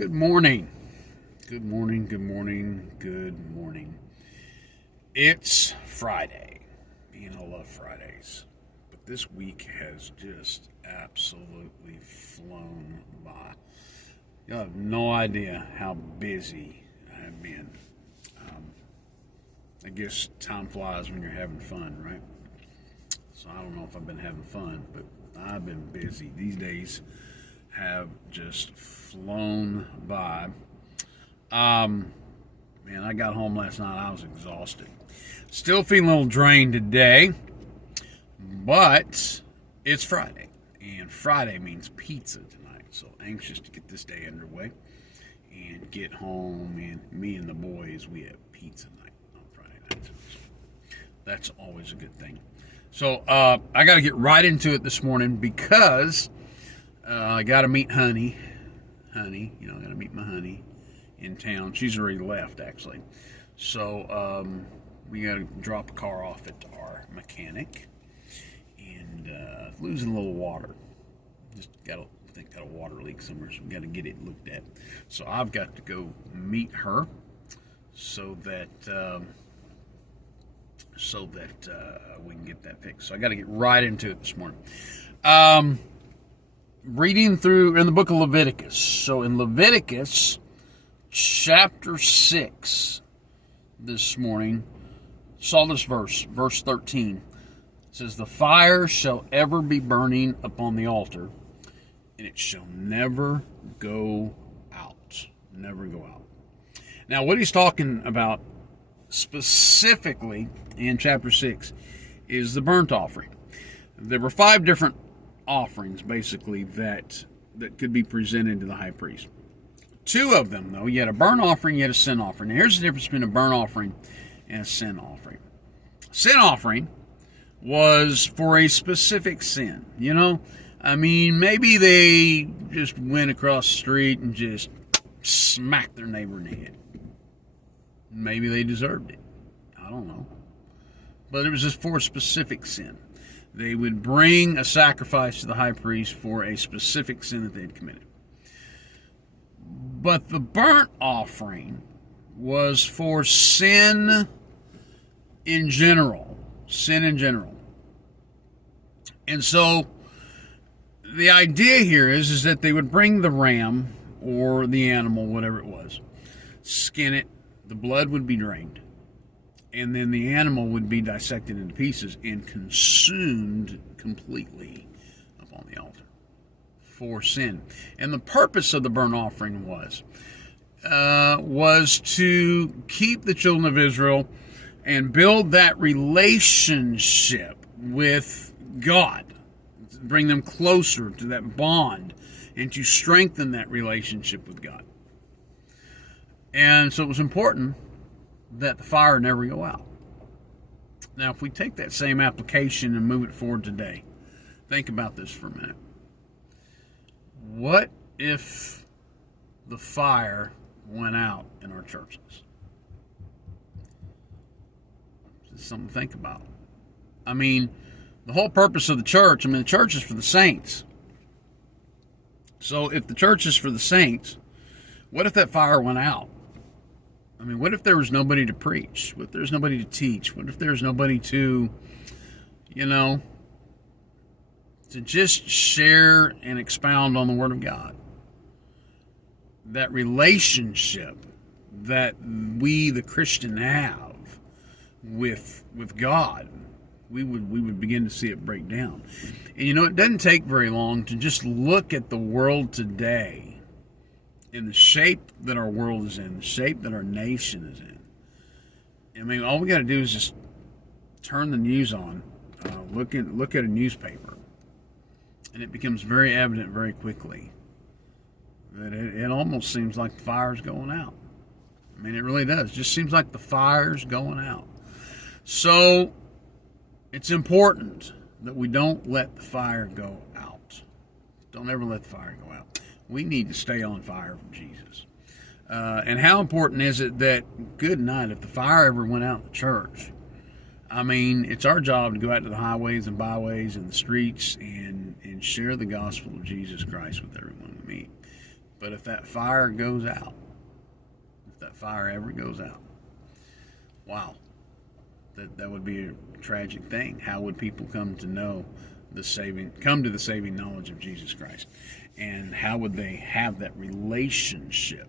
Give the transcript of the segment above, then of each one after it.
Good morning. Good morning, good morning, good morning. It's Friday. And I love Fridays. But this week has just absolutely flown by. You have no idea how busy I've been. I guess time flies when you're having fun, right? So I don't know if I've been having fun, but I've been busy. These days have just flown by. Man, I got home last night. I was exhausted. Still feeling a little drained today, but it's Friday, and Friday means pizza tonight. So anxious to get this day underway and get home. And me and the boys, we have pizza night on Friday night. So that's always a good thing. So I got to get right into it this morning because I got to meet Honey. I got to meet my honey in town. She's already left, actually. So we got to drop a car off at our mechanic and losing a little water. Just got a water leak somewhere, so we got to get it looked at. So I've got to go meet her so that we can get that fixed. So I got to get right into it this morning. Reading through in the book of Leviticus. So in Leviticus chapter 6 this morning, saw this verse 13. It says, "The fire shall ever be burning upon the altar, and it shall never go out." Never go out. Now, what he's talking about specifically in chapter 6 is the burnt offering. There were 5 different offerings, basically, that could be presented to the high priest. 2 of them, though, you had a burnt offering, you had a sin offering. Now, here's the difference between a burnt offering and a sin offering. Sin offering was for a specific sin, maybe they just went across the street and just smacked their neighbor in the head. Maybe they deserved it. I don't know. But it was just for a specific sin. They would bring a sacrifice to the high priest for a specific sin that they had committed. But the burnt offering was for sin in general. Sin in general. And so the idea here is that they would bring the ram or the animal, whatever it was, skin it, the blood would be drained, and then the animal would be dissected into pieces and consumed completely upon the altar for sin. And the purpose of the burnt offering was to keep the children of Israel and build that relationship with God, bring them closer to that bond, and to strengthen that relationship with God. And so it was important that the fire never go out. Now, if we take that same application and move it forward today, think about this for a minute. What if the fire went out in our churches? It's something to think about. The whole purpose of the church, the church is for the saints. So if the church is for the saints, what if that fire went out? What if there was nobody to preach? What if there's nobody to teach? What if there's nobody to just share and expound on the Word of God? That relationship that we, the Christian, have with God, we would begin to see it break down. And it doesn't take very long to just look at the world today, in the shape that our world is in, the shape that our nation is in. All we got to do is just turn the news on, look at a newspaper, and it becomes very evident very quickly that it almost seems like the fire's going out. It really does. It just seems like the fire's going out. So it's important that we don't let the fire go out. Don't ever let the fire go out. We need to stay on fire for Jesus. And how important is it that, good night, if the fire ever went out in the church, it's our job to go out to the highways and byways and the streets and share the gospel of Jesus Christ with everyone we meet. But if that fire goes out, if that fire ever goes out, wow, that would be a tragic thing. How would people come to the saving knowledge of Jesus Christ? And how would they have that relationship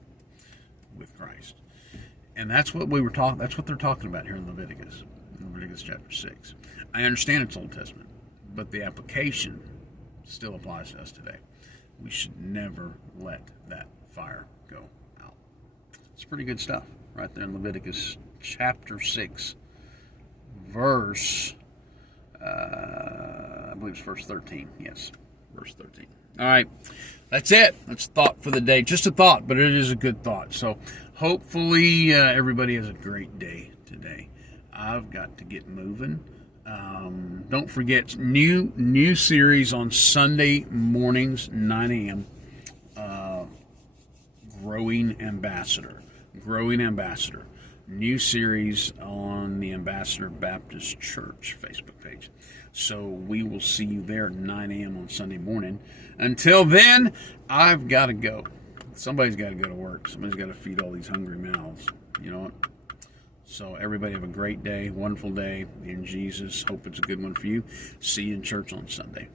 with Christ? And that's what that's what they're talking about here in Leviticus chapter 6. I understand it's Old Testament, but the application still applies to us today. We should never let that fire go out. It's pretty good stuff right there in Leviticus chapter 6, verse, I believe it's verse 13. Yes, verse 13. All right, that's it. That's thought for the day. Just a thought, but it is a good thought. So hopefully everybody has a great day today. I've got to get moving. Don't forget, new series on Sunday mornings, 9 a.m., Growing Ambassador. New series on the Ambassador Baptist Church Facebook page. So we will see you there at 9 a.m. on Sunday morning. Until then, I've got to go. Somebody's got to go to work. Somebody's got to feed all these hungry mouths. You know what? So everybody have a great day, wonderful day in Jesus. Hope it's a good one for you. See you in church on Sunday.